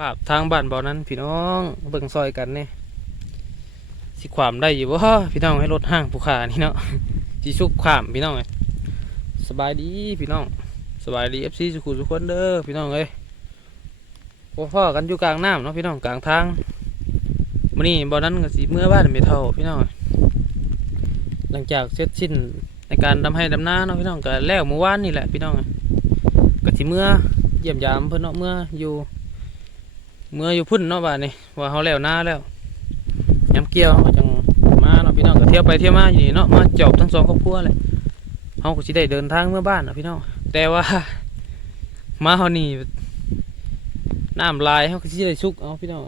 ภาพทางบ้านบ่อนั้นพี่น้องเบิ่งซอยกันเนี่ยสิความได้อยู่บ่พี่น้องให้รถห้างผู้ขานี่เนาะสิชุกความพี่น้องเอ้ยสบายดีพี่น้องสบายดี FC สุขุทุกคนเด้อพี่น้องเอ้ยโอ้พ่อกันอยู่กลางน้ำเนาะพี่น้องกลางทางมื้อนี้บ่อนั้นก็สิเมื่อบ้านไม่เท่าพี่น้องเอ้ยหลังจากเสร็จสิ้นในการดำให้ดำนาเนาะพี่น้องก็แล้วเมื่อวานนี่แหละพี่น้องก็สิเมื่อเยี่ยมยามเพิ่นเนาะเมื่ออยู่ เมื่ออยู่พุ่นเนาะบ้านนี่ว่าเขาแล้วหน้าแล้วยำเกี่ยวเขาจังมาเนาะพี่น้องก็เที่ยวไปเที่ยวมาอยู่นี่เนาะมาจอบทั้งสองครอบครัวเลยเขาก็สิได้เดินทางเมื่อบ้านเนาะพี่น้องแต่ว่ามาเขานี่น้ำลายเขาก็สิได้ชุกเอาพี่น้อง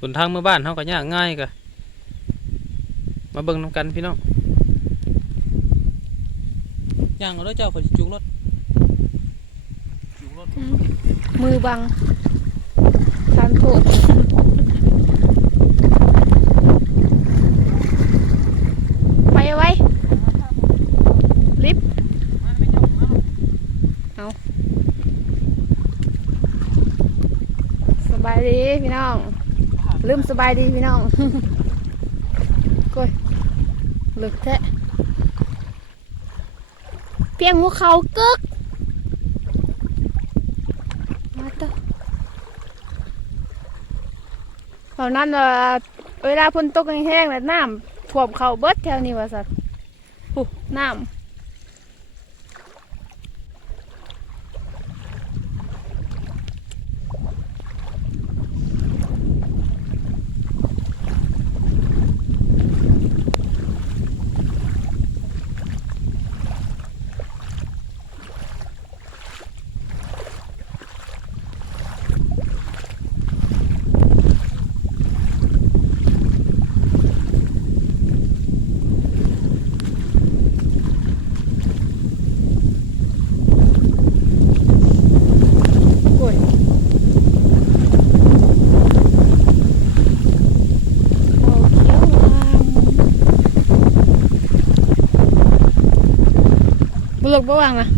หนทางเมื่อบ้านเขาก็ยากง่ายกะมาเบิ่งน้ำกันพี่น้องย่างเอาแล้วเจ้าก็สิจุกรถจุกรถมือบัง ทานโทษไปเอาไว้ลิฟต์สบายดีพี่น้อง ลืมสบายดีพี่น้องกยลึกแท้เพียงหัวเขากึก มาต่อ เท่านั้นว่าเวลาฝนตกแห้งๆแล้วน้ำท่วมเขาเบิดแถวนี้ว่าสัตว์ปุ๊น้ำโอ้ยเขาเขียวงามบุ ลกบ่วางนะ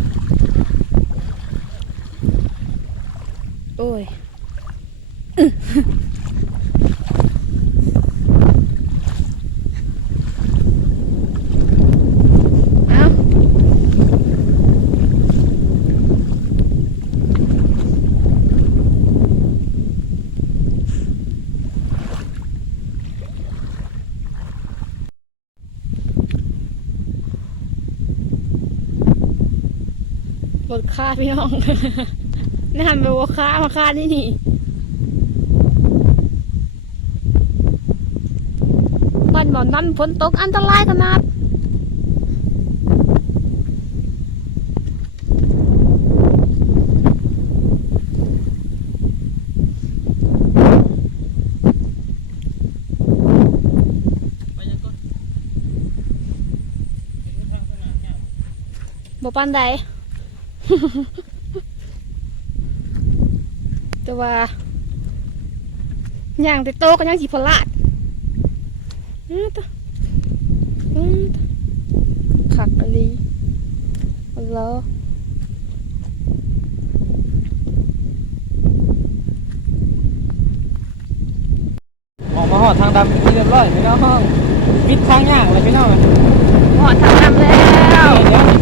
โอ้ย รถค่าพี่น้องนี่หันไปว่าค่ามาค่านี่นี่บ้านบ่อนนั้นฝนตกอันตรายขนาดไปยังก่อนบ่ปานใด แต่ว่าย่างแต่โตก็ยังสิพลาดอื้อตะอื้อตะขักอะไรอัลโหลออกมาหอดทางดำเป็นที่เรียบร้อยพี่น้องวิดทางยากเลยพี่น้องหอดทางนำแล้ว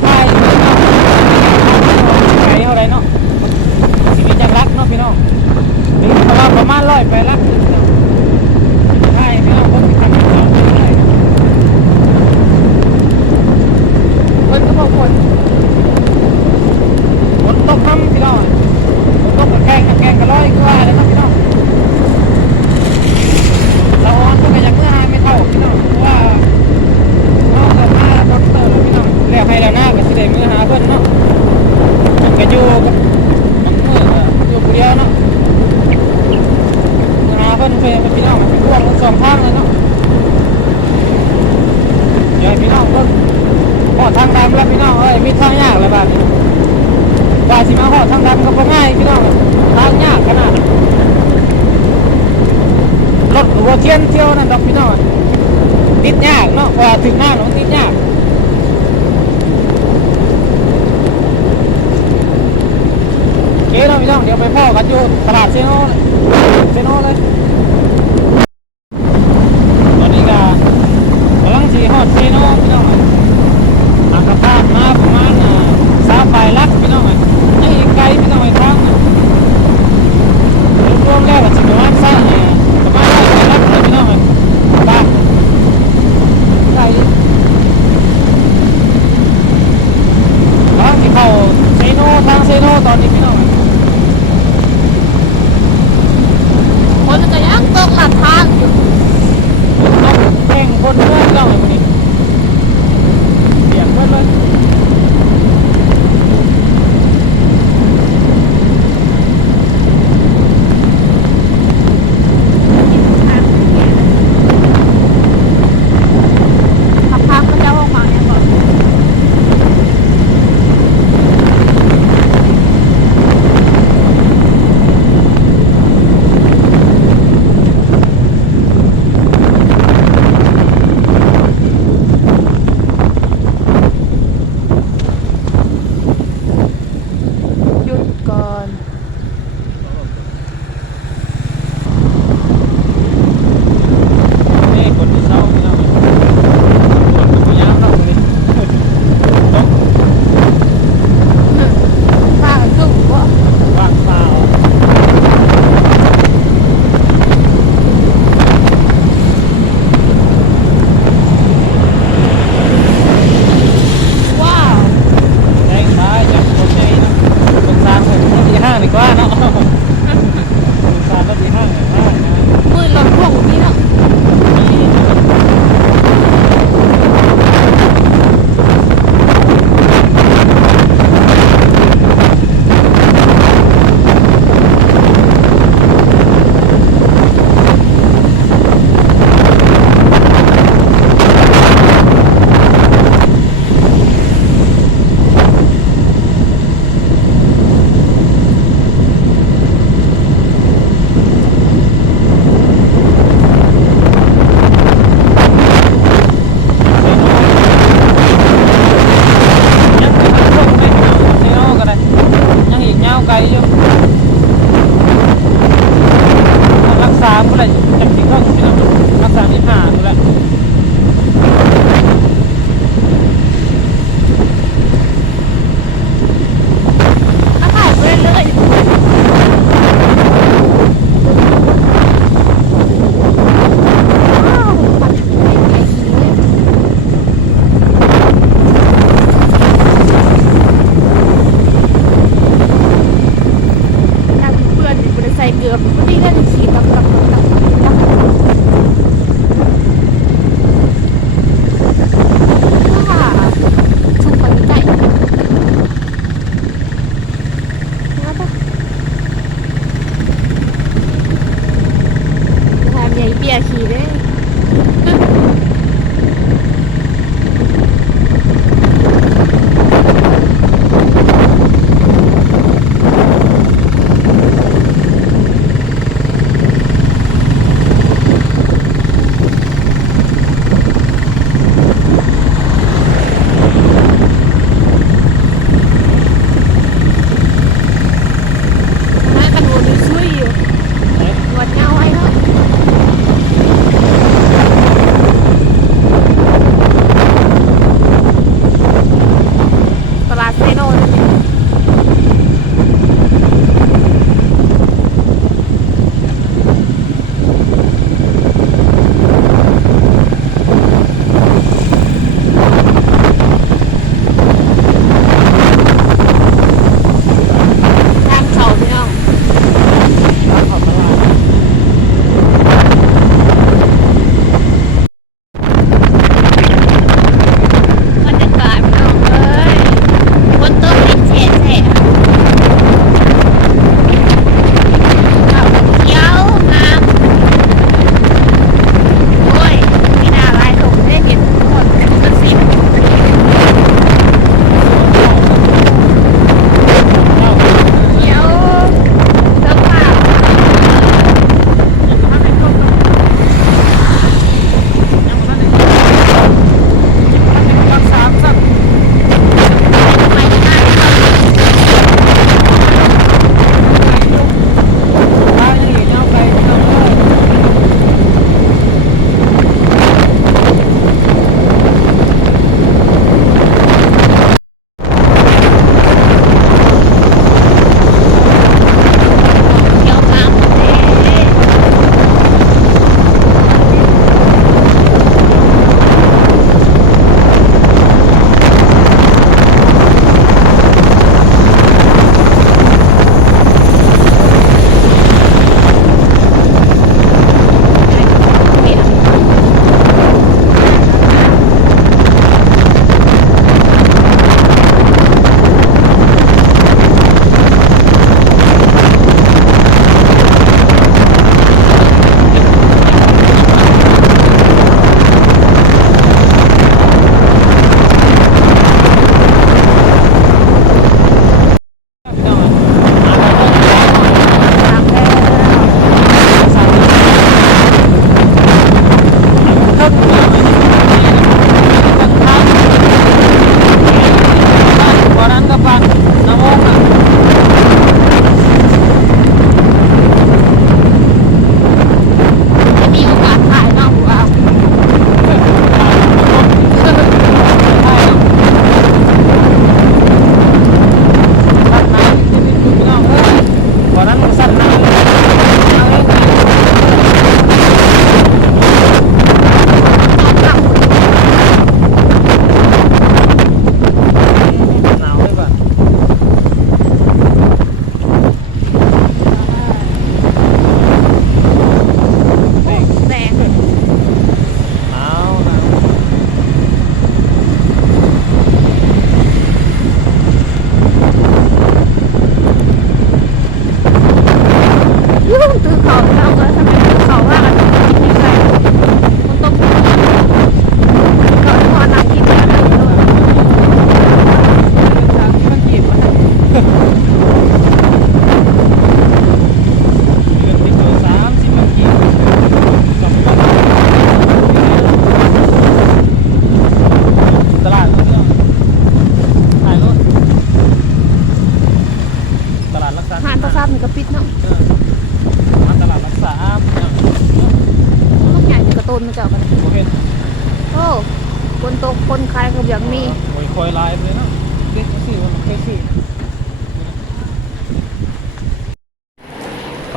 ไปพ่อกันอยู่ตลาดเซโน่เซโนเลย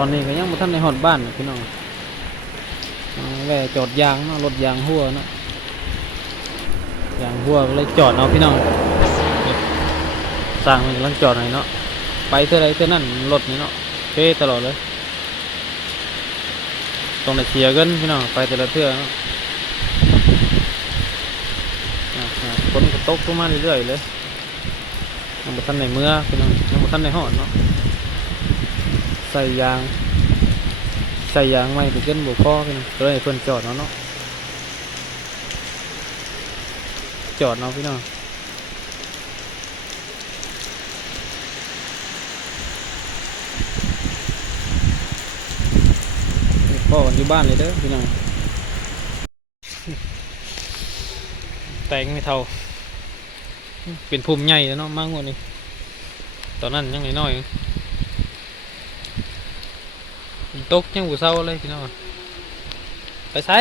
อนนี้ก็ยังบ่ทันในหอดบ้านพี่น้องแวะจอดยางนะรถยางหัวนะยางหัวก็เลยจอดเอาพี่น้องสร้างมันกำลังจอดหน่อยเนาะไปเท่าไรเท่านั้นรถนี่เนาะเท่ตลอดเลยต้องได้เสียเงินพี่น้องไปแต่ละเทื่อเนาะอ่าอ่าฝนก็ตกลงมาเรื่อยๆเลยยังบ่ทันในเมื่อพี่น้องยังบ่ทันในหอดเนาะ ใส่ยาง ใส่ยางไม่ไปเกินบ่พอพี่น้องเลยเพิ่นจอดเนาะเนาะจอดเนาะพี่น้องพ่อกันอยู่บ้านเลยเด้อพี่น้องแต่งไม่เท่า เป็นภูมิใหญ่แล้วเนาะมากกว่านี้ตอนนั้นยังน้อยๆ อยู่ฝนตกยังบูเศร้าเลยพี่น้องไปใส่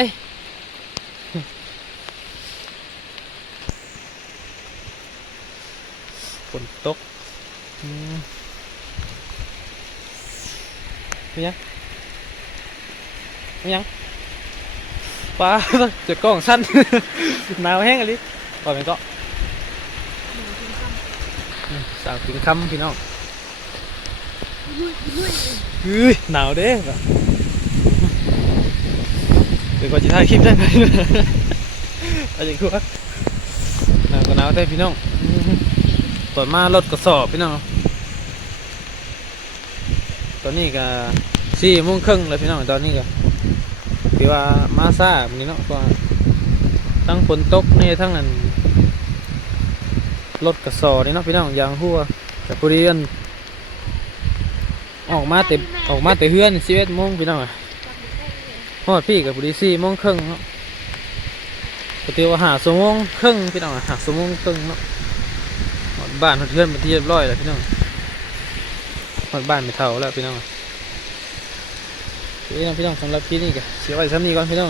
ฝนตกอืมไคำพี่น้องเฮ้ยหนาวเด้เดี๋ยวก่อนจะถ่ายคลิปได้ไหมอาอย่างคือว่าหนาวก็หนาวได้พี่น้องตอนมารถกระสอบพี่น้อง ตอนนี้ก็สี่โมงครึ่งแล้วพี่น้องตอนนี้ก็ถือว่ามาซาแบบนี้เนาะเพราะว่าทั้งฝนตกนี่ทั้งนั้นรถกระสอนี่เนาะพี่น้องยางหัวแต่พอดีอัน ออกมาแต่ออกมาแต่เฮือนสิบเอ็ดโมงพี่น้องอะฮอดพี่กับพอดีสี่โมงครึ่งเนาะปกติว่าหาสมงครึ่งพี่น้องอะหาสมงครึ่งเนาะฮอดบ้านฮอดเฮือนมาที่เรียบร้อยแล้วพี่น้องฮอดบ้านไม่เท่าแล้วพี่น้องพี่น้องพี่น้องสำหรับพี่นี่ก็เสียไว้ซ้ำนี้ก่อนพี่น้อง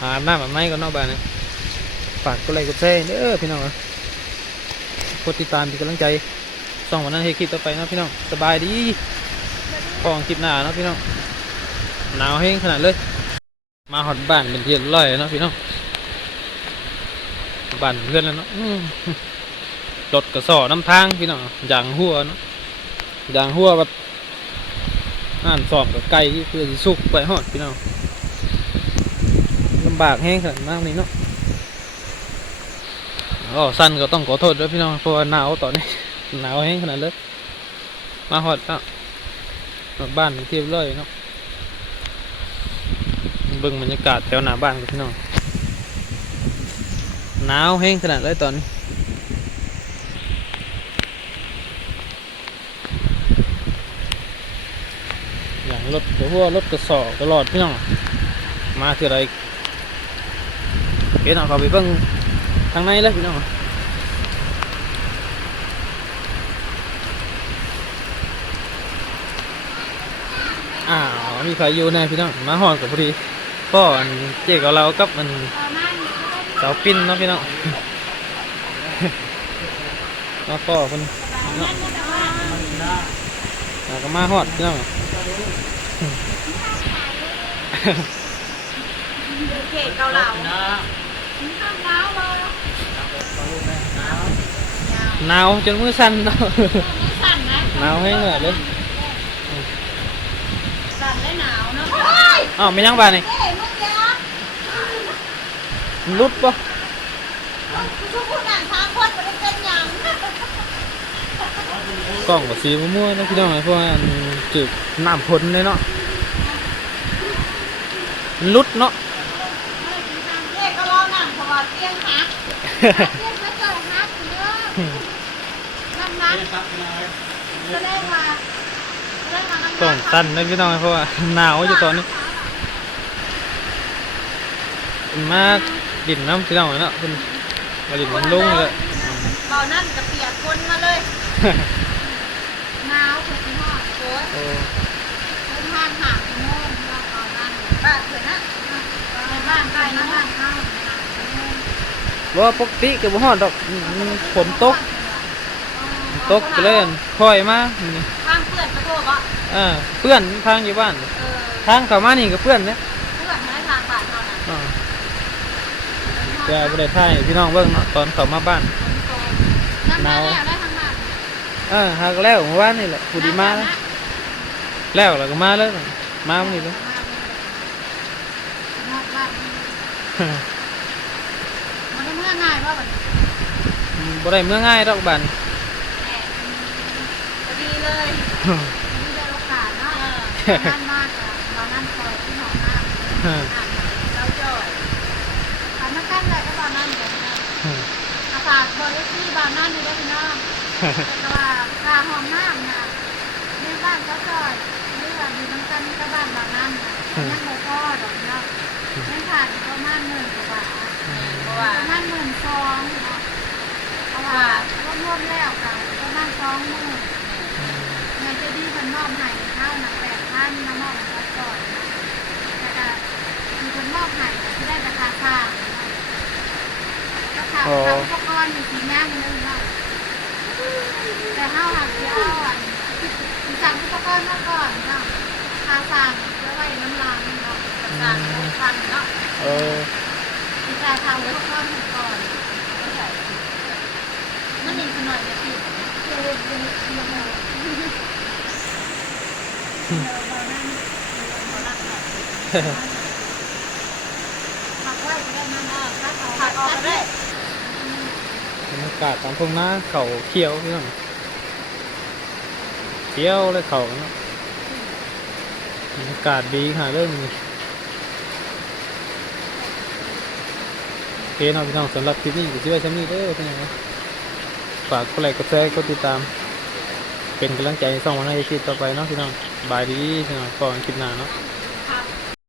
หาหน้าแบบไหนก็นอกบ้านนะฝากกดไลค์กดแชร์เด้อพี่น้องอะกดติดตามเป็นกำลังใจส่องวันนั้นให้คลิปต่อไปนะพี่น้องสบายดี พองคลิปหน้าเนาะพี่น้องหนาวแห้งขนาดเลย มาหอดบ้านเป็นเรียบร้อยเนาะพี่น้องบ้านเพื่อนแล้วเนาะรถกระสอน้ำทางพี่น้องยางหัวเนาะยางหัวแบบอ่านสอบกับไก่เพื่อสิสุกไปหอดพี่น้องลำบากแห้งขนาดมากนี่เนาะอ๋อสั้นก็ต้องขอโทษด้วยพี่น้องเพราะว่าหนาวตอนนี้หนาวแห้งขนาดเลยมาหอดแล้ว บ้านเทียบเลยเนาะเบิ่งบรรยากาศแถวหน้าบ้านกันพี่น้องหนาวแห้งขนาดเลยตอนนี้อย่างรถหัวรถกระสอบตลอดพี่น้องมาที่ไรเดี๋ยวเราเข้าไปเบิ่งทางในเลยพี่น้อง อ้าวมีใครอยู่แน่พี่น้องมาหอดกับพอดีพ่ออันเจ๊กับเรากับมันสาวปิ้นเนาะพี่น้องมาพ่อคนเนาะก็มาหอดพี่น้องเก๋เกาเหลาหนาวจนมือสั่นเนาะหนาวแห้งเลยเลย สั่นและหนาวเนาะอ้าวไม่ยังบานนี่เฮ้ยมึงยังมันรุดปะทุกคนอ่านทางคนมันเป็นยังกล้องกับสีมั่วๆนะพี่น้องนะเพราะว่ามันจืดน้ำพ่นเลยเนาะมันรุดเนาะเก๋ก็รอหนังเพราะว่าเตียงหักเตียงไม่เกิดหักเด้อนั่นนั้นแสดงว่าแสดงว่ามันกล้องสั้นนะพี่น้องนะเพราะว่าหนาวอยู่ตอนนี้มันมาดินน้ำพี่น้องเนาะเป็นมาดินมันลุ่งเลยเบานั่นกับเปียกคนมาเลยหนาวคือที่ห้อโอ้ยโอ้เป็นทางหาโมงเราเอาบ้านบ้านเถื่อนนะในบ้านใกล้นะบ้านเข้าบ่ปกติก็บ่ฮอดดอกอืมอืมฝนตก ตกก็เลยอั่นค่อยมามื้อนี้ข้างเพื่อนกระโดดบ่เอ่าเพื่อนทางอยู่บ้านเออทางเข้ามานี่ก็เพื่อนนะเพื่อนให้ทางบ้านเท่านั้นอ่าแต่บ่ได้ถ่ายให้พี่น้องเบิ่งเนาะตอนเข้ามาบ้านน้ำมาแล้วได้ทางบ้านเออหากแล้วเมื่อวานนี่แหละผู้ดีมาแล้วแล้วแล้วก็มาแล้วมามื้อนี้เลยนอกบ้านมันได้เมื่อง่ายว่าแบบบ่ได้เมื่อง่ายดอกบ้านพอดี เลยนี่ได้โอกาสเนาะนั่นมากอะเรานั่นคอยที่ห้องน้ำเราจ่อยอันนั้นกันเลยก็ตอนนั้นเดี๋ยวนะอาฝากบริษัทบางนั่นนี่ได้พี่น้องแต่ว่าค่าห้องน้ำนะในบ้านก็จ่อยเรื่องอยู่น้ำกันกับบ้านบางนั่นนะนั่นโมก็ดอกเนาะไม่ขาดประมาณหมื่นกว่าบาทเพราะว่าประมาณหมื่นสองเนาะเพราะว่ารวมๆแล้วกันประมาณสองหมื่น เงินจะดีมันมอบให้ข้าวหนักแปดพันมามอบให้ซัดก่อนนะแล้วก็มีคนมอบให้ที่ได้ราคาสร้างก็ข่าทำอุปกรณ์อยู่ที่นั่งนึงเนาะแต่ห้าวหักที่เอาอันที่สั่งอุปกรณ์มาก่อนเนาะคาสั่งแล้วไว้น้ำลายเนาะสั่งฟันเนาะเออมีการทำอุปกรณ์ก่อนนั่นเองขน่อยจะติดคือเป็นยังไง ผักไว้ก็ได้นั่นอะผักออผักออกก็ได้บรรยากาศตามทุ่งนาเขาเขียวพี่น้องเขียวเลยเขาเนาะบรรยากาศดีหาเรื่องนี้โอเคเนาะพี่น้องสำหรับคลิปนี้ก็ช่ว่าชั้นนี้เด้อพี่น้องฝากกดไลค์กดแชร์กดติดตาม เป็นกำลังใจส่องวันให้คลิปต่อไปเนาะพี่น้อง บายดีสำหรับก่อนคลิปหน้าเนาะ